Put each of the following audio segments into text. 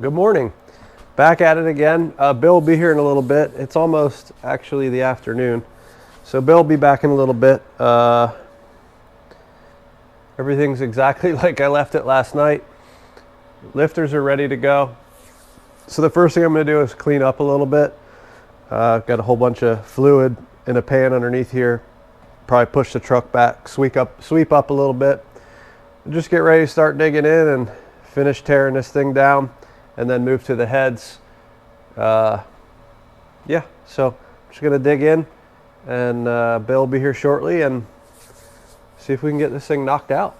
Good morning. Back at it again. Bill will be here in a little bit. It's almost actually the afternoon. So Bill will be back in a little bit. Everything's exactly like I left it last night. Lifters are ready to go. So the first thing I'm going to do is clean up a little bit. Got a whole bunch of fluid in a pan underneath here. Probably push the truck back, sweep up a little bit. Just get ready to start digging in and finish tearing this thing down, and then move to the heads. Yeah, so I'm just gonna dig in, and Bill will be here shortly and see if we can get this thing knocked out.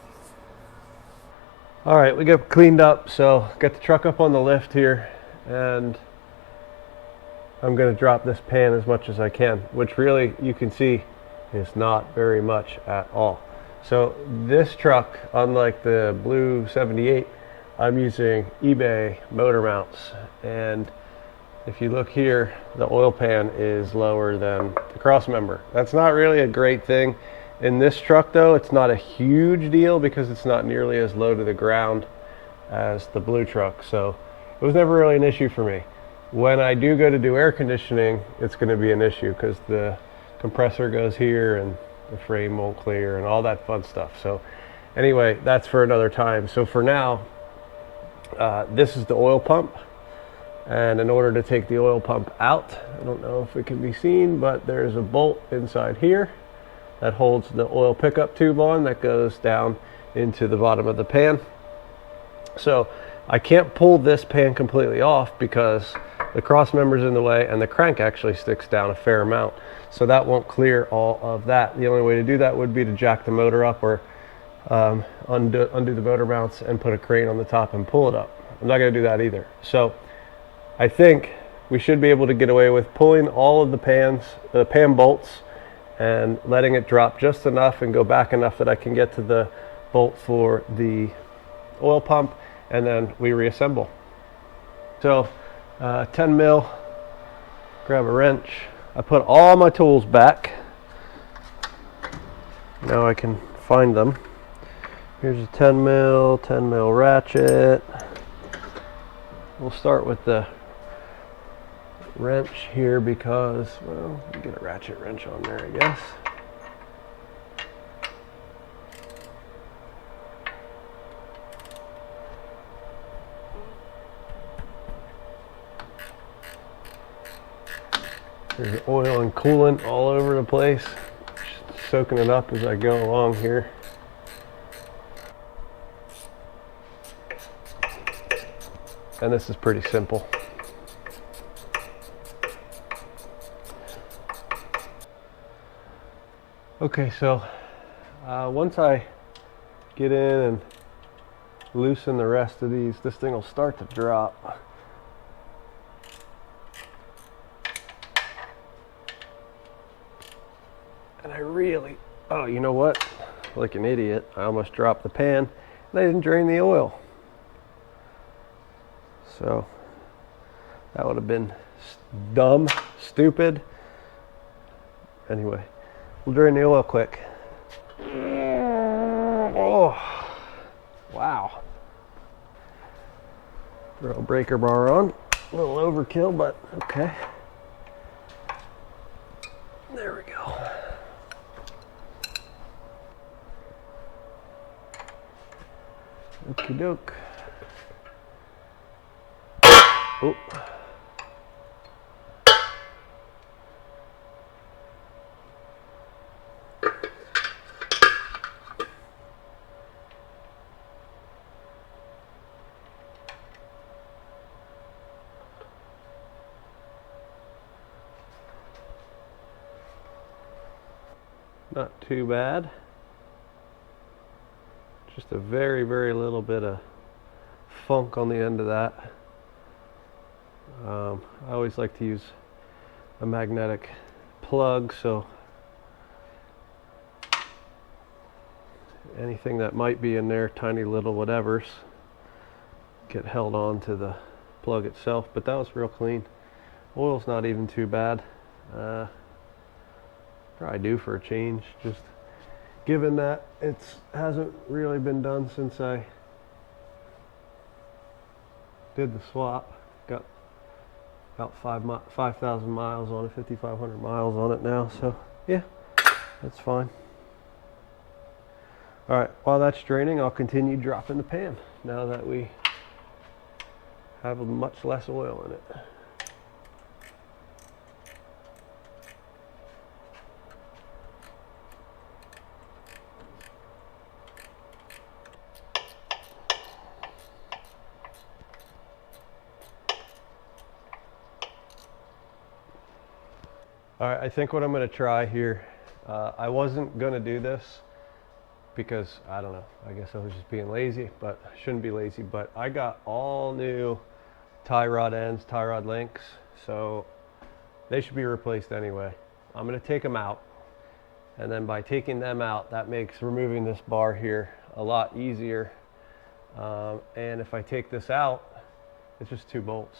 All right, we get cleaned up, so get the truck up on the lift here, and I'm gonna drop this pan as much as I can, which really you can see is not very much at all. So this truck, unlike the Blue 78, I'm using eBay motor mounts, and if you look here, the oil pan is lower than the cross member. That's not really a great thing. In this truck though, it's not a huge deal because it's not nearly as low to the ground as the Blue truck, so it was never really an issue for me. When I do go to do air conditioning, it's going to be an issue because the compressor goes here and the frame won't clear and all that fun stuff. So anyway, that's for another time. So for now, this is the oil pump, and in order to take the oil pump out, I don't know if it can be seen, but there's a bolt inside here that holds the oil pickup tube on that goes down into the bottom of the pan. So I can't pull this pan completely off because the cross member's in the way and the crank actually sticks down a fair amount, so that won't clear all of that. The only way to do that would be to jack the motor up or undo the motor mounts and put a crane on the top and pull it up. I'm not going to do that either. So I think we should be able to get away with pulling all of the pan bolts and letting it drop just enough and go back enough that I can get to the bolt for the oil pump, and then we reassemble. So 10 mil, grab a wrench. I put all my tools back. Now I can find them. Here's a 10 mil ratchet. We'll start with the wrench here because, well, get a ratchet wrench on there, I guess. There's oil and coolant all over the place. Just soaking it up as I go along here. And this is pretty simple. Okay, so once I get in and loosen the rest of these, this thing will start to drop. And I really, oh, you know what? Like an idiot, I almost dropped the pan and I didn't drain the oil. So that would have been dumb, stupid. Anyway, we'll drain the oil quick. Oh, wow. Throw a breaker bar on. A little overkill, but okay. There we go. Okie doke. Oh. Not too bad. Just a very, very little bit of funk on the end of that. I always like to use a magnetic plug, so anything that might be in there, tiny little whatevers, get held on to the plug itself. But that was real clean. Oil's not even too bad. Probably due for a change, just given that it hasn't really been done since I did the swap. Got about 5,000 miles on it, 5,500 miles on it now. So yeah, that's fine. All right, while that's draining, I'll continue dropping the pan now that we have much less oil in it. All right, I think what I'm going to try here, I wasn't going to do this because, I don't know, I guess I was just being lazy, but I shouldn't be lazy. But I got all new tie rod ends, tie rod links, so they should be replaced anyway. I'm going to take them out, and then by taking them out, that makes removing this bar here a lot easier. And if I take this out, it's just 2 bolts,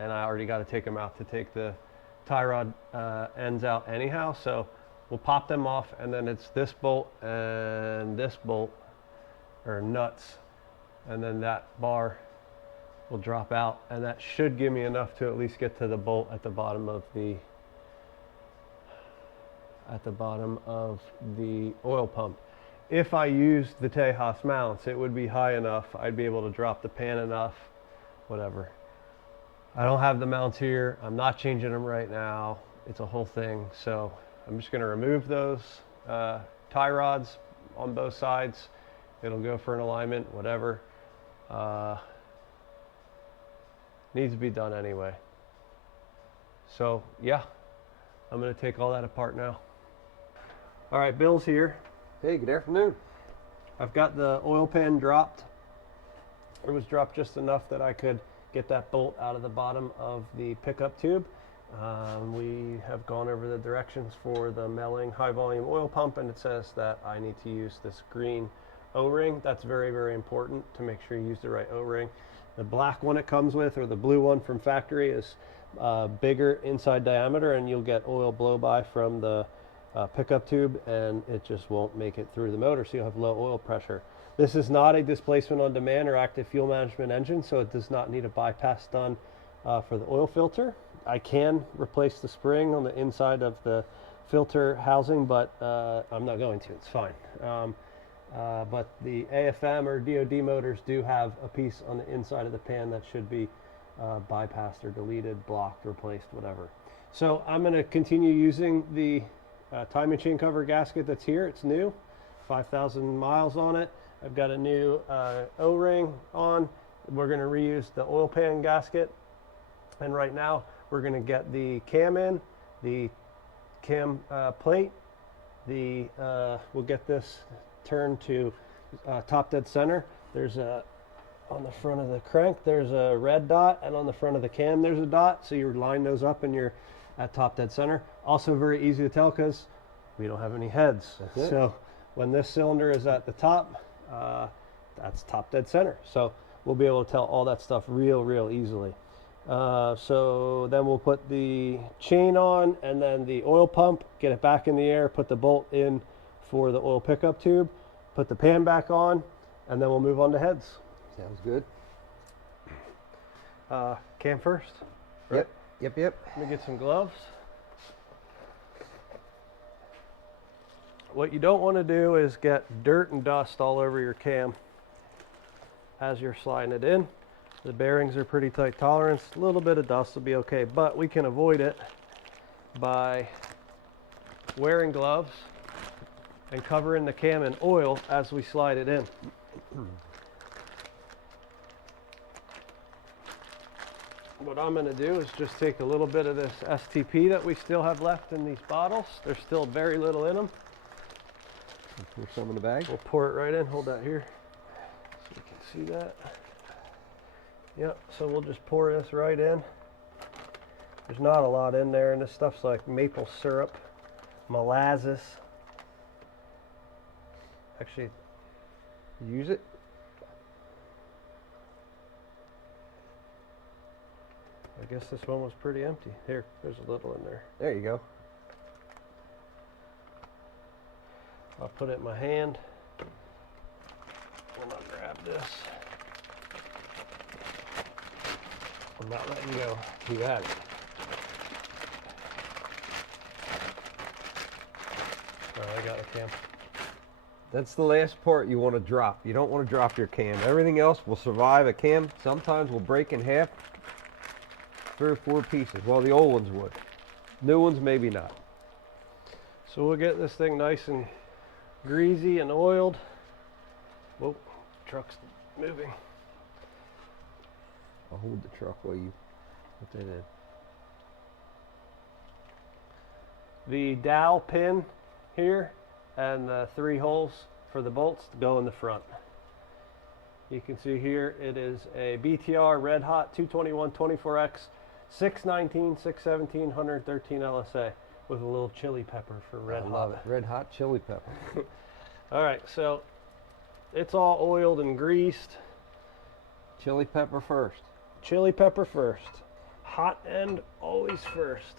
and I already got to take them out to take the tie rod ends out anyhow, so we'll pop them off, and then it's this bolt and this bolt, or nuts, and then that bar will drop out, and that should give me enough to at least get to the bolt at the bottom of the oil pump. If I used the Tejas mounts, it would be high enough. I'd be able to drop the pan enough, whatever. I don't have the mounts here. I'm not changing them right now. It's a whole thing. So I'm just going to remove those tie rods on both sides. It'll go for an alignment, whatever. Needs to be done anyway. So yeah, I'm going to take all that apart now. All right, Bill's here. Hey, good afternoon. I've got the oil pan dropped. It was dropped just enough that I could get that bolt out of the bottom of the pickup tube. We have gone over the directions for the Melling high volume oil pump, and it says that I need to use this green O-ring. That's very, very important to make sure you use the right O-ring. The black one it comes with, or the blue one from factory, is bigger inside diameter, and you'll get oil blow by from the pickup tube, and it just won't make it through the motor, so you'll have low oil pressure. This is not a displacement on demand or active fuel management engine, so it does not need a bypass done for the oil filter. I can replace the spring on the inside of the filter housing, but I'm not going to. It's fine. But the AFM or DOD motors do have a piece on the inside of the pan that should be bypassed or deleted, blocked, replaced, whatever. So I'm going to continue using the timing chain cover gasket that's here. It's new, 5,000 miles on it. I've got a new O-ring on. We're going to reuse the oil pan gasket, and right now we're going to get the cam in, the cam plate. We'll get this turned to top dead center. There's a, on the front of the crank there's a red dot, and on the front of the cam there's a dot, so you line those up and you're at top dead center. Also very easy to tell because we don't have any heads. So when this cylinder is at the top, that's top dead center. So we'll be able to tell all that stuff real easily. So then we'll put the chain on, and then the oil pump, get it back in the air, put the bolt in for the oil pickup tube, put the pan back on, and then we'll move on to heads. Sounds good. Cam first. Right? Yep. Let me get some gloves. What you don't want to do is get dirt and dust all over your cam as you're sliding it in. The bearings are pretty tight tolerance. A little bit of dust will be okay, but we can avoid it by wearing gloves and covering the cam in oil as we slide it in. What I'm going to do is just take a little bit of this STP that we still have left in these bottles. There's still very little in them. Pour some in the bag. We'll pour it right in. Hold that here so you can see that. Yep, so we'll just pour this right in. There's not a lot in there, and this stuff's like maple syrup, molasses. Actually, Use it. I guess this one was pretty empty. Here, there's a little in there. There you go. I'll put it in my hand, and I'll grab this. I'm not letting go. You got it. Oh, I got the cam. That's the last part you want to drop. You don't want to drop your cam. Everything else will survive. A cam sometimes will break in half, 3 or 4 pieces. Well, the old ones would. New ones, maybe not. So we'll get this thing nice and greasy and oiled. Whoa, truck's moving. I'll hold the truck while you put that in. The dowel pin here and the 3 holes for the bolts go in the front. You can see here it is a BTR Red Hot 221 24X 619, 617, 113 LSA with a little chili pepper for red I hot. love it. Red hot chili pepper. All right, so it's all oiled and greased. Chili pepper first. Chili pepper first. Hot end always first.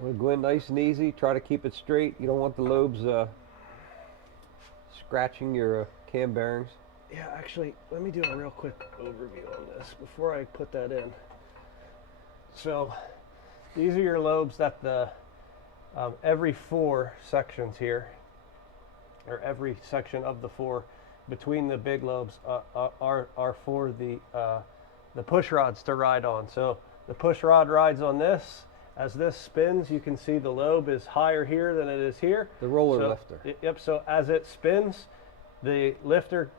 We'll go in nice and easy. Try to keep it straight. You don't want the lobes scratching your cam bearings. Yeah, actually, let me do a real quick overview on this before I put that in. So these are your lobes that the every 4 sections here, or every section of the 4 between the big lobes are for the push rods to ride on. So the push rod rides on this. As this spins, you can see the lobe is higher here than it is here. The roller So- lifter. Yep. So as it spins, the lifter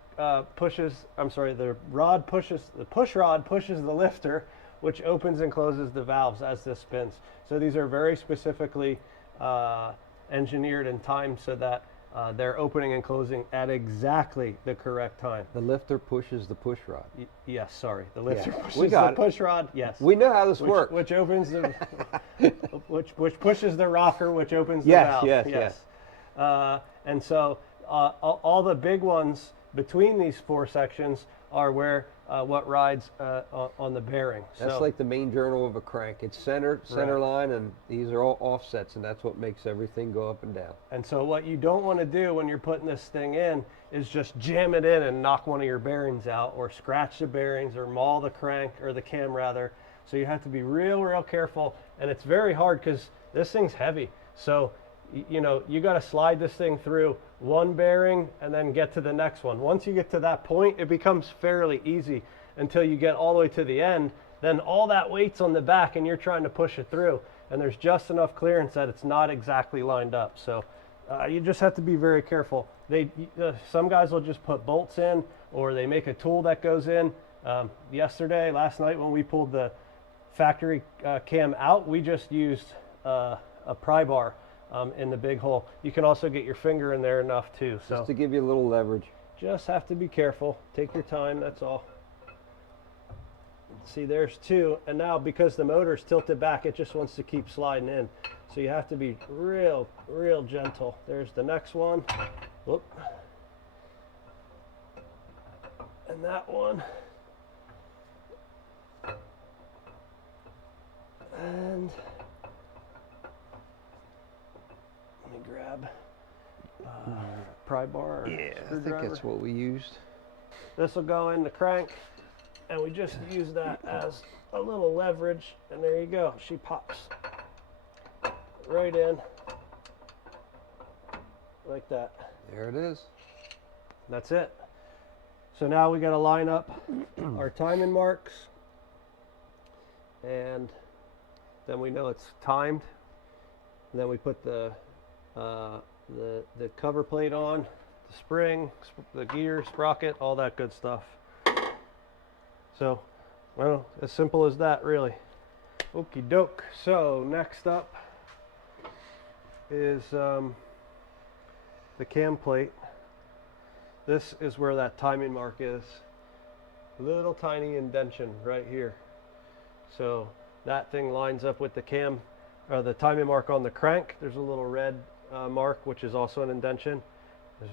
pushes. I'm sorry. The push rod pushes the lifter, which opens and closes the valves as this spins. So these are very specifically engineered and timed so that they're opening and closing at exactly the correct time. The lifter pushes the push rod. Yes, sorry. The lifter Yeah, pushes we got the it. push rod. Yes. We know how this works. Which opens the which pushes the rocker, which opens the Yes, valve. yes. And so all the big ones between these 4 sections are where what rides on the bearing. That's So, like the main journal of a crank. It's center Right. line, and these are all offsets, and that's what makes everything go up and down. and so what you don't want to do when you're putting this thing in is just jam it in and knock one of your bearings out, or scratch the bearings, or maul the crank, or the cam rather. So you have to be real careful, and it's very hard because this thing's heavy. So you know, you got to slide this thing through one bearing and then get to the next one. Once you get to that point, it becomes fairly easy until you get all the way to the end. Then all that weight's on the back and you're trying to push it through, and there's just enough clearance that it's not exactly lined up. So you just have to be very careful. Some guys will just put bolts in, or they make a tool that goes in. Last night when we pulled the factory cam out, we just used a pry bar in the big hole. You can also get your finger in there enough too. So Just to give you a little leverage. just have to be careful. Take your time, that's all. See, there's 2, and now because the motor's tilted back, it just wants to keep sliding in. So you have to be real gentle. There's the next one. Whoop. And that one. And let me grab pry bar. Or Yeah, I think screwdriver. that's what we used. This will go in the crank, and we just use that as a little leverage, and there you go. She pops right in like that. There it is. That's it. So now we got to line up our timing marks, and then we know it's timed. And then we put the cover plate on, the spring, the gear, sprocket, all that good stuff. So, well, as simple as that, really. Okie doke. So next up is the cam plate. This is where that timing mark is. Little tiny indentation right here. So that thing lines up with the cam, or the timing mark on the crank. There's a little red mark, which is also an indentation.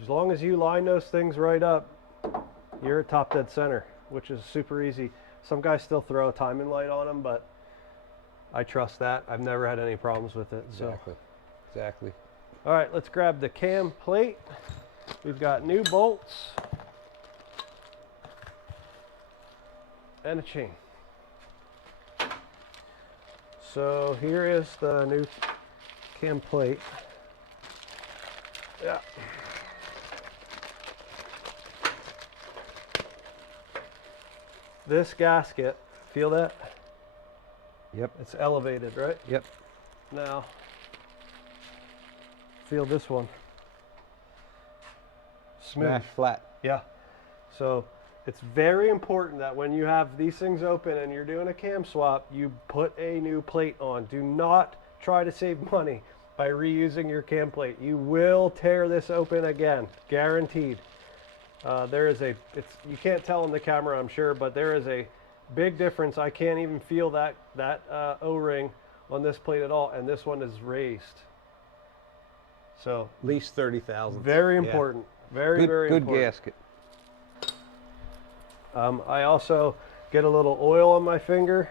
As long as you line those things right up, you're at top dead center, which is super easy. Some guys still throw a timing light on them, but I trust that. I've never had any problems with it. So. Exactly. All right, let's grab the cam plate. We've got new bolts and a chain. So here is the new cam plate. Yeah. This gasket, feel that? Yep. It's elevated, right? Yep. Now, feel this one. Smooth. Smash flat. Yeah. So it's very important that when you have these things open and you're doing a cam swap, you put a new plate on. Do not try to save money by reusing your cam plate. You will tear this open again, guaranteed. There is you can't tell on the camera, I'm sure, but there is a big difference. I can't even feel that O-ring on this plate at all, and this one is raised. So At least 30,000. very important. Very, very good important. gasket. I also get a little oil on my finger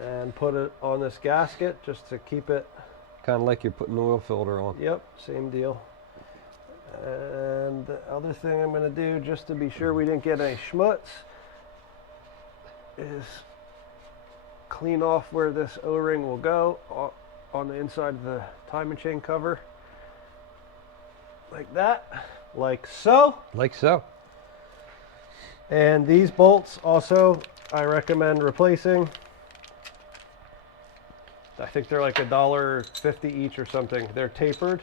and put it on this gasket just to keep it. Kind of like you're putting an oil filter on. Yep, same deal. And the other thing I'm going to do, just to be sure we didn't get any schmutz, is clean off where this O-ring will go on the inside of the timing chain cover. Like that, like so. Like so. And these bolts also, I recommend replacing. I think they're like $1.50 each or something. They're tapered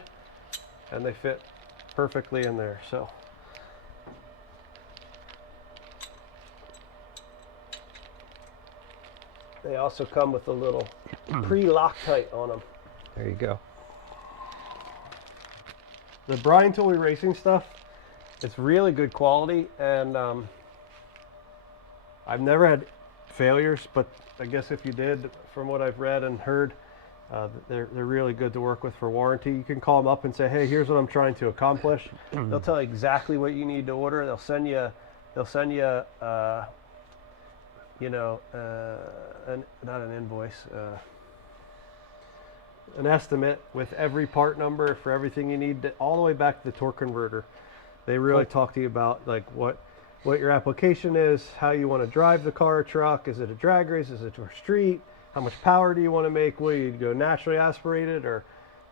and they fit perfectly in there. So they also come with a little pre-Loctite on them. There you go. The Brian Tooley Racing stuff, it's really good quality, and I've never had failures, but I guess if you did, from what I've read and heard, they're really good to work with for warranty. You can call them up and say, hey, here's what I'm trying to accomplish. They'll tell you exactly what you need to order. They'll send you you know, not an invoice, an estimate with every part number for everything you need, all the way back to the torque converter. They really talk to you about like what your application is, how you want to drive the car or truck. Is it a drag race? Is it a street? How much power do you want to make? Will you go naturally aspirated or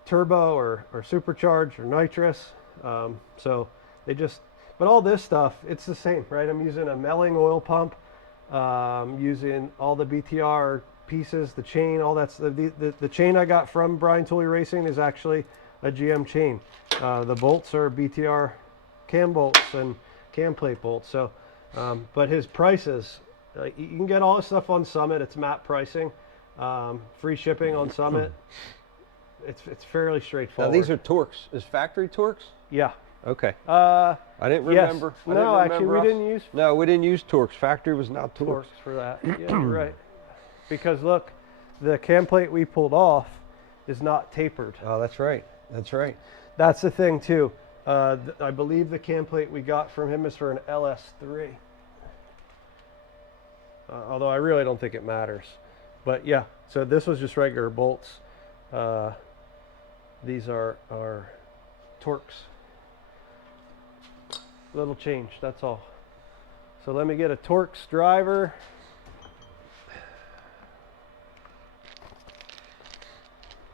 turbo or supercharged or nitrous? So they just, but all this stuff, it's the same, right? I'm using a Melling oil pump, using all the BTR pieces, the chain, all that's the chain I got from Brian Tooley Racing is actually a GM chain. The bolts are BTR cam bolts and cam plate bolts. So, but his prices, you can get all this stuff on Summit. It's MAP pricing, free shipping on Summit. It's fairly Now straightforward. these are Torx. Is factory Torx? Yeah. Okay. I I didn't yes. remember. I No, didn't actually, remember we us- didn't use No, we didn't use Torx. Factory was not Torx. torques for that. Yeah, you're right. Because look, the cam plate we pulled off is not tapered. Oh, that's right. That's right. That's the thing too. I believe the cam plate we got from him is for an LS3. Although I really don't think it matters. But yeah, so this was just regular bolts. These are Torx. Little change, that's all. So let me get a Torx driver.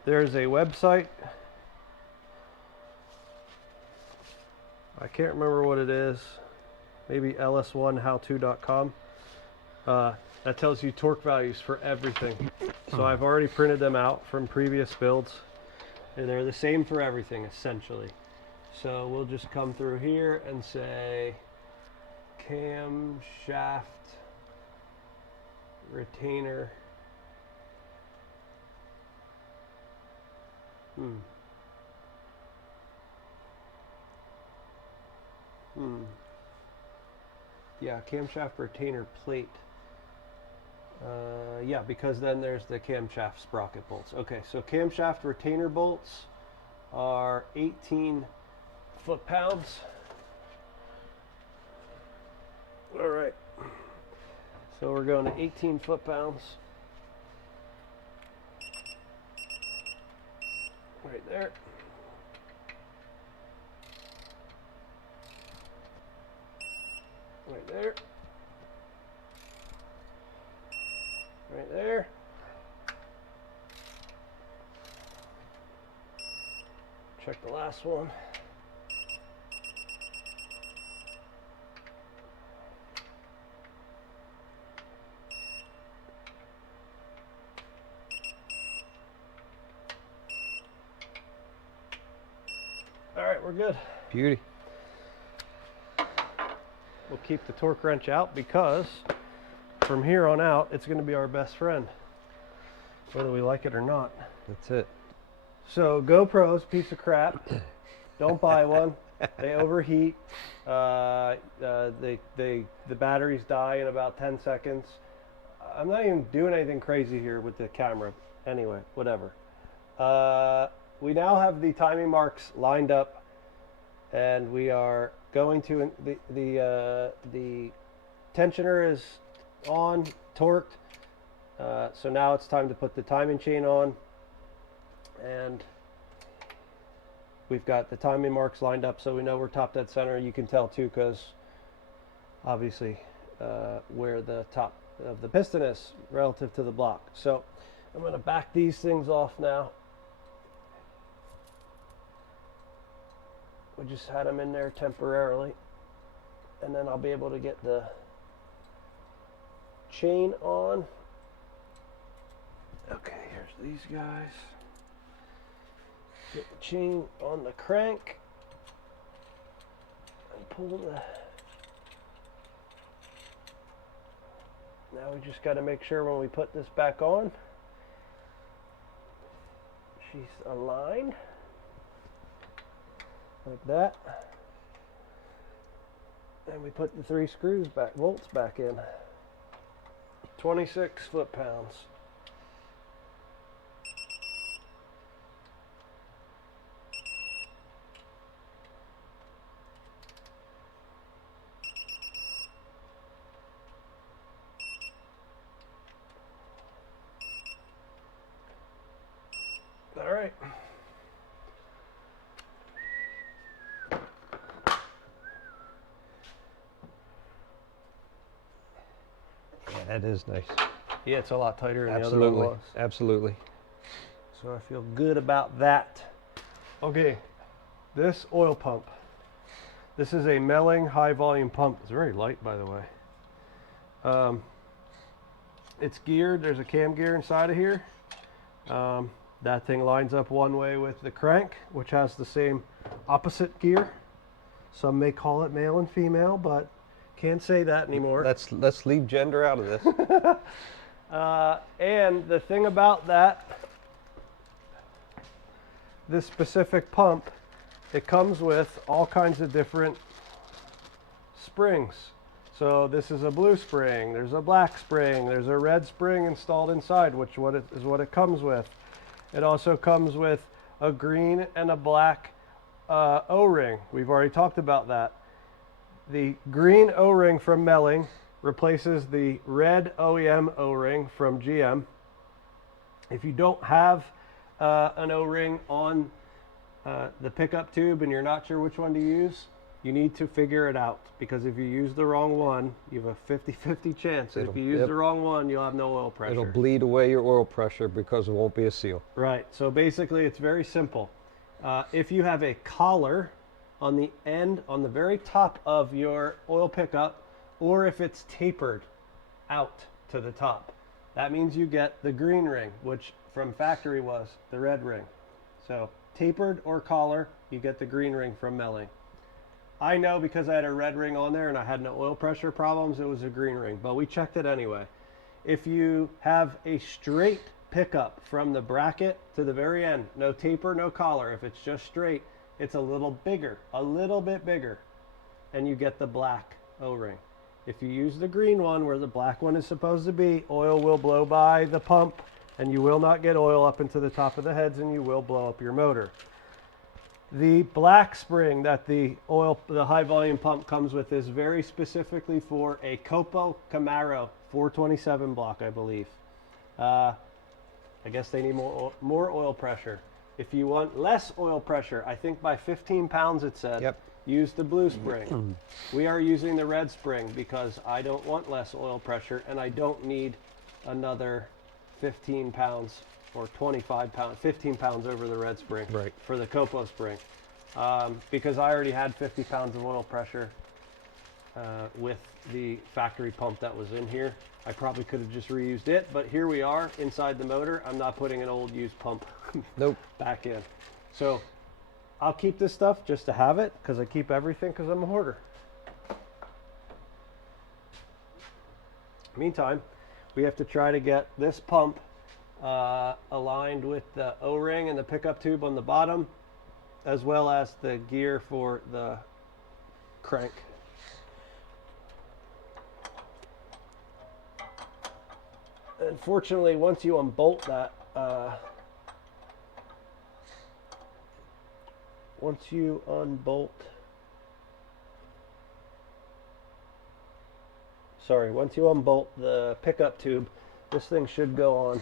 There's a website. I can't remember what it is. Maybe ls1howto.com. That tells you torque values for everything. So I've already printed them out from previous builds. And they're the same for everything, essentially. So we'll just come through here and say camshaft retainer. Yeah, camshaft retainer plate. Yeah, because then there's the camshaft sprocket bolts. Okay, so camshaft retainer bolts are 18 foot-pounds. All right. So we're going to 18 foot-pounds. Right there. Right there. Right there. Check the last one. All right, we're good. Beauty. We'll keep the torque wrench out because from here on out, it's going to be our best friend, whether we like it or not. That's it. So GoPro's a piece of crap. Don't buy one. They overheat. The batteries die in about 10 seconds. I'm not even doing anything crazy here with the camera. Anyway, whatever. We now have the timing marks lined up, and we are going to the tensioner is on, torqued. So now it's time to put the timing chain on, and we've got the timing marks lined up so we know we're top dead center. You can tell too because obviously where the top of the piston is relative to the block. So I'm going to back these things off now. We just had them in there temporarily, and then I'll be able to get the chain on. Okay, here's these guys. Get the chain on the crank and pull the. Now we just got to make sure when we put this back on, she's aligned like that. And we put the 3 screws back, bolts back in. 26 foot-pounds. All right. Yeah, that is nice. Yeah, it's a lot tighter than the other Absolutely. one was. Absolutely. So I feel good about that. Okay, this oil pump. This is a Melling high volume pump. It's very light, by the way. It's geared. There's a cam gear inside of here. That thing lines up one way with the crank, which has the same opposite gear. Some may call it male and female, but can't say that anymore. Let's leave gender out of this. And the thing about that, this specific pump, it comes with all kinds of different springs. So this is a blue spring, there's a black spring, there's a red spring installed inside, which is what it comes with. It also comes with a green and a black O-ring. We've already talked about that. The green O-ring from Melling replaces the red OEM O-ring from GM. If you don't have an O-ring on the pickup tube and you're not sure which one to use, you need to figure it out, because if you use the wrong one, you have a 50-50 chance. If you use the wrong one, you'll have no oil pressure. It'll bleed away your oil pressure because it won't be a seal. Right. So basically, it's very simple. If you have a collar on the end, on the very top of your oil pickup, or if it's tapered out to the top, that means you get the green ring, which from factory was the red ring. So tapered or collar, you get the green ring from Melling. I know because I had a red ring on there and I had no oil pressure problems, it was a green ring, but we checked it anyway. If you have a straight pickup from the bracket to the very end, no taper, no collar, if it's just straight, it's a little bigger, a little bit bigger, and you get the black O-ring. If you use the green one where the black one is supposed to be, oil will blow by the pump and you will not get oil up into the top of the heads and you will blow up your motor. The black spring that the high volume pump comes with is very specifically for a Copo Camaro 427 block, I believe. I guess they need more oil pressure. If you want less oil pressure, I think by 15 pounds it said, use the blue spring. We are using the red spring because I don't want less oil pressure and I don't need another 15 pounds or 25 pounds, 15 pounds over the red spring Right. for the Copo spring. Because I already had 50 pounds of oil pressure with the factory pump that was in here. I probably could have just reused it, but here we are inside the motor. I'm not putting an old used pump Nope. back in. So I'll keep this stuff just to have it, because I keep everything because I'm a hoarder. Meantime, we have to try to get this pump aligned with the O-ring and the pickup tube on the bottom, as well as the gear for the crank. Unfortunately, once you unbolt that, once you unbolt the pickup tube, this thing should go on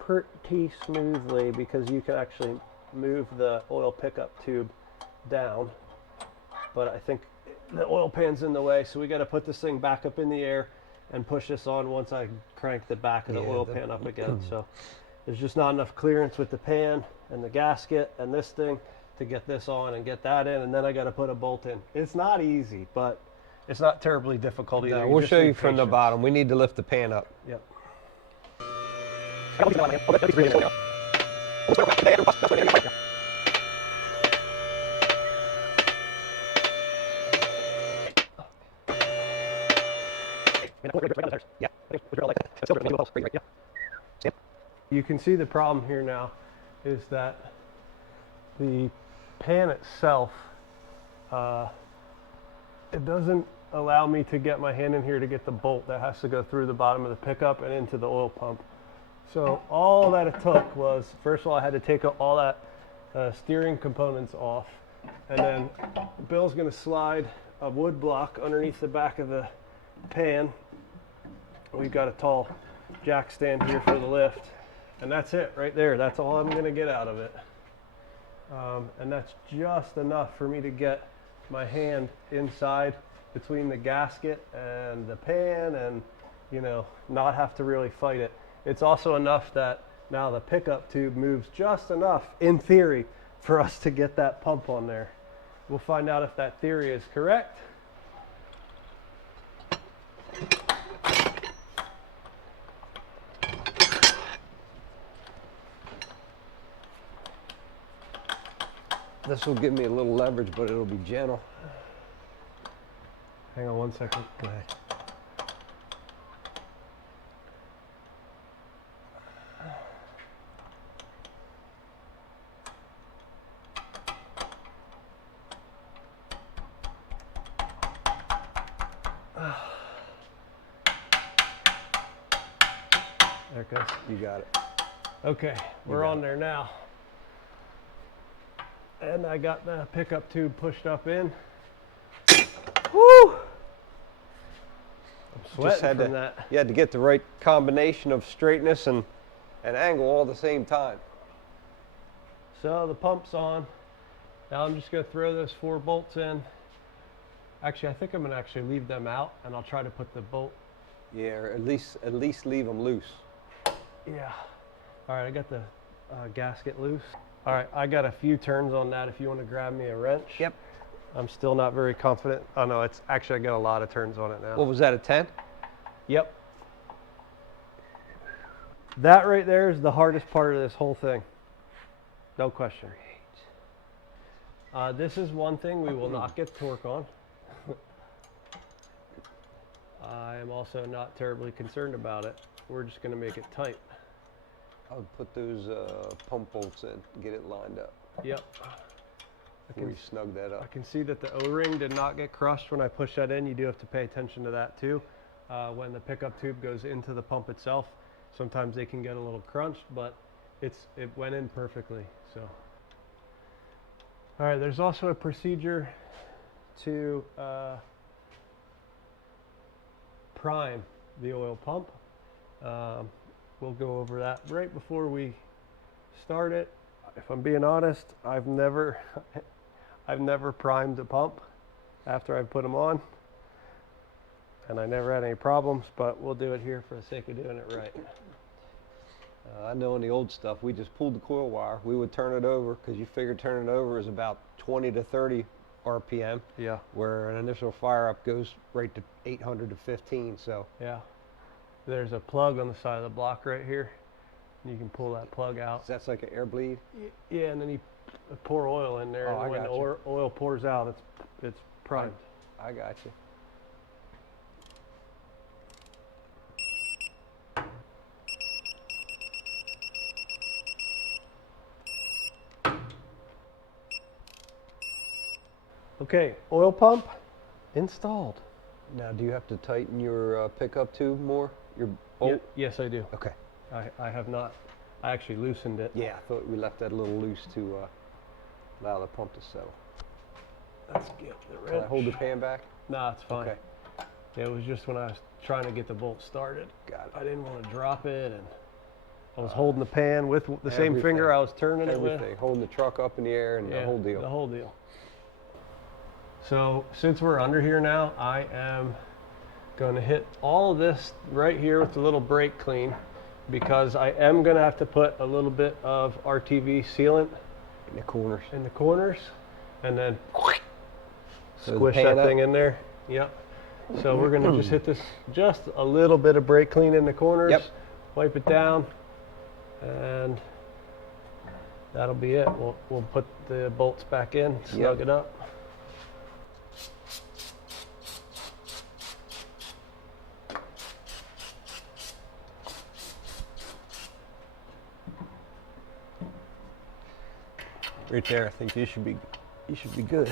pretty smoothly, because you can actually move the oil pickup tube down. But I think the oil pan's in the way, so we got to put this thing back up in the air and push this on once I crank the back of the oil pan up again. So there's just not enough clearance with the pan and the gasket and this thing to get this on and get that in, and then I got to put a bolt in. It's not easy, but it's not terribly difficult either. No, we'll show you from the bottom. We need to lift the pan up. Yep. You can see the problem here now is that the pan itself, it doesn't allow me to get my hand in here to get the bolt that has to go through the bottom of the pickup and into the oil pump. So all that it took was, first of all, I had to take all that steering components off, and then Bill's going to slide a wood block underneath the back of the pan. We've got a tall jack stand here for the lift, and that's it right there. That's all I'm going to get out of it. And that's just enough for me to get my hand inside between the gasket and the pan, and, you know, not have to really fight it. It's also enough that now the pickup tube moves just enough, in theory, for us to get that pump on there. We'll find out if that theory is correct. This will give me a little leverage, but it'll be gentle. Hang on 1 second. Go ahead. There it goes. You got it. Okay, we're on there now. And I got the pickup tube pushed up in. Woo! I'm sweating from that. You had to get the right combination of straightness and angle all at the same time. So the pump's on. Now I'm just going to throw those 4 bolts in. Actually, I think I'm going to actually leave them out, and I'll try to put the bolt. Yeah, or at least leave them loose. Yeah. All right, I got the gasket loose. All right, I got a few turns on that if you want to grab me a wrench. Yep. I'm still not very confident. Oh no, it's actually, I got a lot of turns on it now. What was that, a 10? Yep. That right there is the hardest part of this whole thing. No question. This is one thing we will not get torque on. I am also not terribly concerned about it. We're just going to make it tight. I'll put those pump bolts in, get it lined up. Yep. We snug that I up. can see that the O-ring did not get crushed when I push that in. You do have to pay attention to that too. When the pickup tube goes into the pump itself, sometimes they can get a little crunched, but it went in perfectly. So, all right. There's also a procedure to prime the oil pump. We'll go over that right before we start it. If I'm being honest, I've never primed a pump after I've put them on, and I never had any problems, but we'll do it here for the sake of doing it right. I know in the old stuff, we just pulled the coil wire. We would turn it over because you figure turning it over is about 20 to 30 RPM. Yeah. Where an initial fire up goes right to 800 to 15. So Yeah. There's a plug on the side of the block right here. You can pull that plug out. that's like an air bleed. Yeah, and then you pour oil in there, Oh, I and when the gotcha. oil pours out, it's primed. I got you. Okay, oil pump installed. Now, do you have to tighten your pickup tube more? Your bolt? Yes, I do. Okay. I have not. I actually loosened it. Yeah, I thought we left that a little loose to allow the pump to settle. Let's get the Can I wrench. hold the pan back? Nah, it's fine. Okay. It was just when I was trying to get the bolt started. Got it. I didn't want to drop it, and I was holding the pan with the same Everything. finger I was turning it with. Everything. Holding the truck up in the air and the whole deal. The whole deal. So since we're under here now, I am going to hit all of this right here with the little brake clean, because I am going to have to put a little bit of RTV sealant In the corners. in the corners, and then So squish pan that up. thing in there. Yep. So we're going to just hit this, just a little bit of brake clean in the corners, Yep. wipe it down, and that'll be it. We'll put the bolts back in, snug it up. Right there, I think you should be good.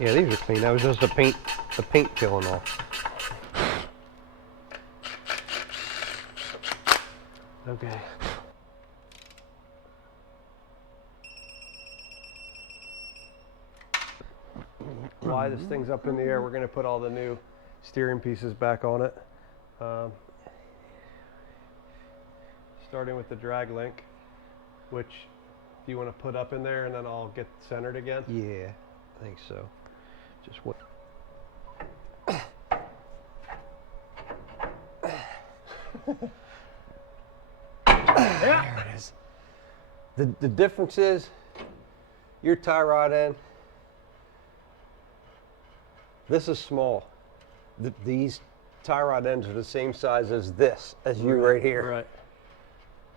Yeah, these are clean. That was just the paint peeling off. Okay. Why this thing's up in the air, we're going to put all the new steering pieces back on it. Starting with the drag link, which you want to put up in there, and then I'll get centered again. Yeah, I think so. Just what? There it is. The difference is your tie rod end. This is small. These tie rod ends are the same size as this, as you right here. Right.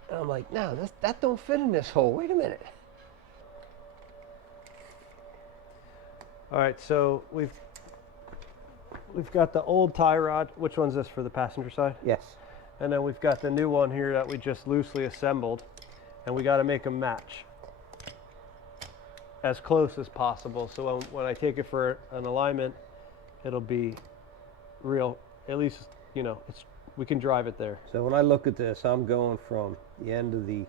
And I'm like, no, that don't fit in this hole. Wait a minute. All right, so we've got the old tie rod. Which one's this, for the passenger side? Yes. And then we've got the new one here that we just loosely assembled, and we got to make them match as close as possible. So when I take it for an alignment, it'll be real. At least, you know, we can drive it there. So when I look at this, I'm going from the end of the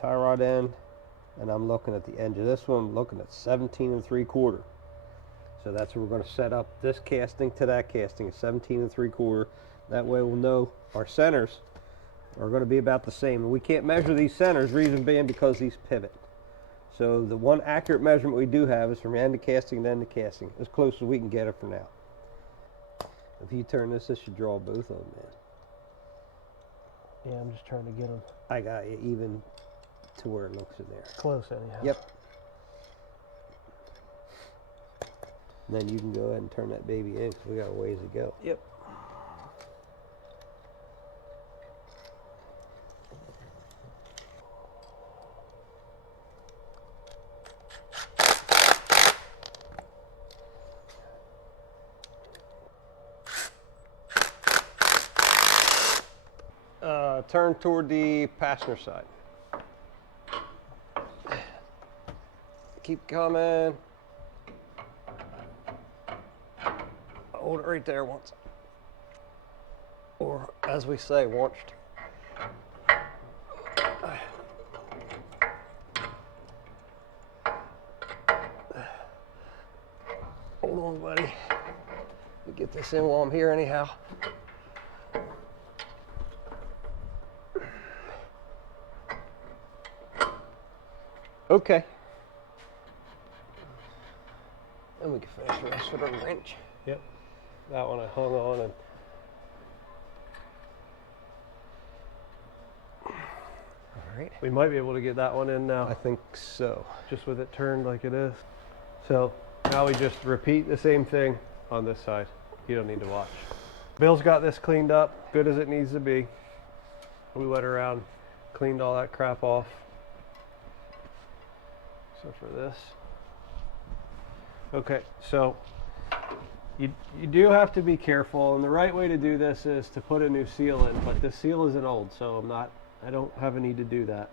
tie rod end, and I'm looking at the edge of this one. I'm looking at 17 3/4. So that's where we're going to set up this casting to that casting at 17 3/4. That way we'll know our centers are going to be about the same. And we can't measure these centers, reason being because these pivot. So the one accurate measurement we do have is from end of casting to end of casting, as close as we can get it for now. If you turn this should draw both of them in. Yeah, I'm just trying to get them I got you even to where it looks in there. close anyhow. Yep. And then you can go ahead and turn that baby in, 'cause we got a ways to go. Yep. Turn toward the passenger side. Keep coming. Hold it right there once. Or, as we say, launched. Hold on, buddy. We'll get this in while I'm here anyhow. Okay. And we can finish the rest with a wrench. Yep. That one I hung on, and All right. We might be able to get that one in now, I think so. just with it turned like it is. So now we just repeat the same thing on this side. You don't need to watch. Bill's got this cleaned up, good as it needs to be. We went around, cleaned all that crap off. So for this. Okay, so you do have to be careful, and the right way to do this is to put a new seal in, but this seal isn't old, so I don't have a need to do that.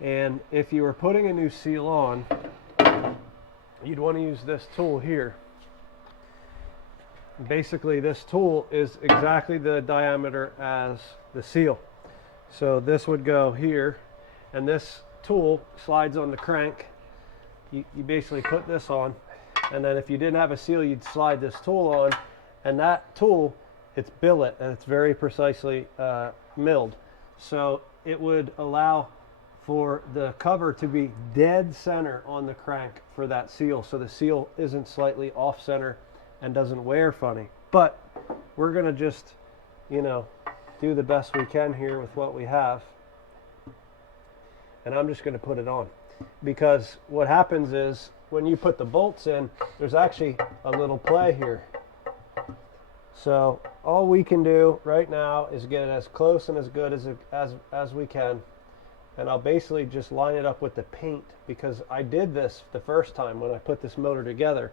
And if you were putting a new seal on, you'd want to use this tool here. Basically, this tool is exactly the diameter as the seal. So this would go here, and this tool slides on the crank. You basically put this on, and then if you didn't have a seal, you'd slide this tool on, and that tool, it's billet, and it's very precisely milled. So it would allow for the cover to be dead center on the crank for that seal, so the seal isn't slightly off center and doesn't wear funny. But we're gonna just, you know, do the best we can here with what we have. And I'm just gonna put it on, because what happens is when you put the bolts in, there's actually a little play here. So all we can do right now is get it as close and as good as we can. And I'll basically just line it up with the paint, because I did this the first time when I put this motor together.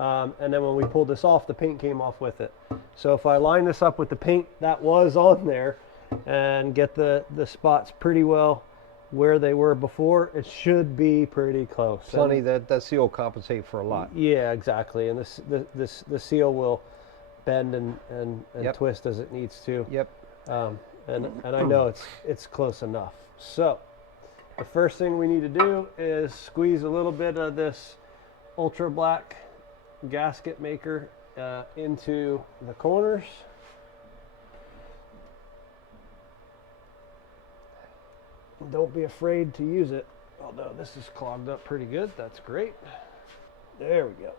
And then when we pulled this off, the paint came off with it. So if I line this up with the paint that was on there and get the spots pretty well where they were before, it should be pretty close. Sonny, that seal will compensate for a lot. Yeah, exactly. And the seal will bend and Yep. twist as it needs to. Yep. And I know it's close enough. So the first thing we need to do is squeeze a little bit of this ultra black gasket maker into the corners. Don't be afraid to use it, although this is clogged up pretty good. That's great. There we go.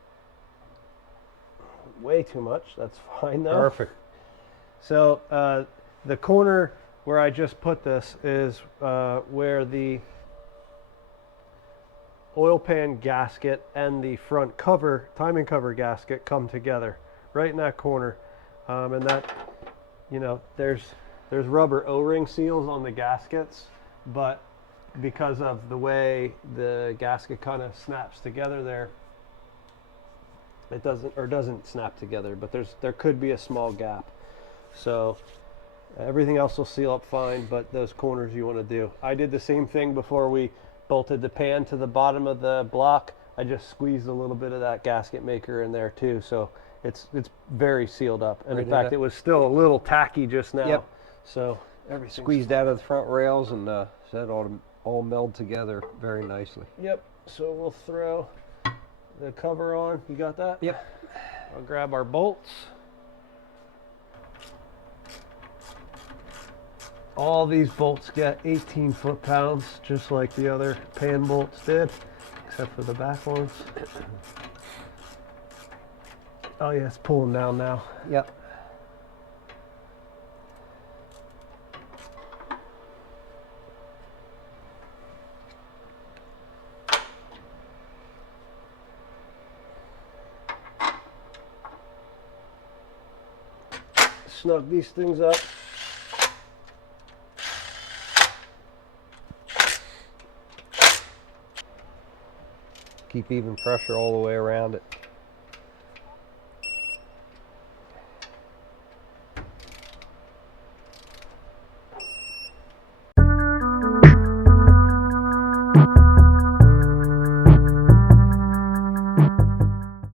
Way too much. That's fine though. Perfect. So the corner where I just put this is where the oil pan gasket and the front cover, timing cover gasket, come together right in that corner. And that, you know, there's rubber O-ring seals on the gaskets, but because of the way the gasket kind of snaps together there, it doesn't snap together, but there could be a small gap. So everything else will seal up fine, but those corners you want to do. I did the same thing before we bolted the pan to the bottom of the block. I just squeezed a little bit of that gasket maker in there too, so it's very sealed up. And Right, in fact, it was still a little tacky just now. Yep. So everything Squeezed out of the front rails, and so that all meld together very nicely. Yep. So we'll throw the cover on. You got that? Yep. I'll grab our bolts. All these bolts get 18 foot-pounds, just like the other pan bolts did, except for the back ones. Oh yeah, it's pulling down now. Yep. Snug these things up. Keep even pressure all the way around it.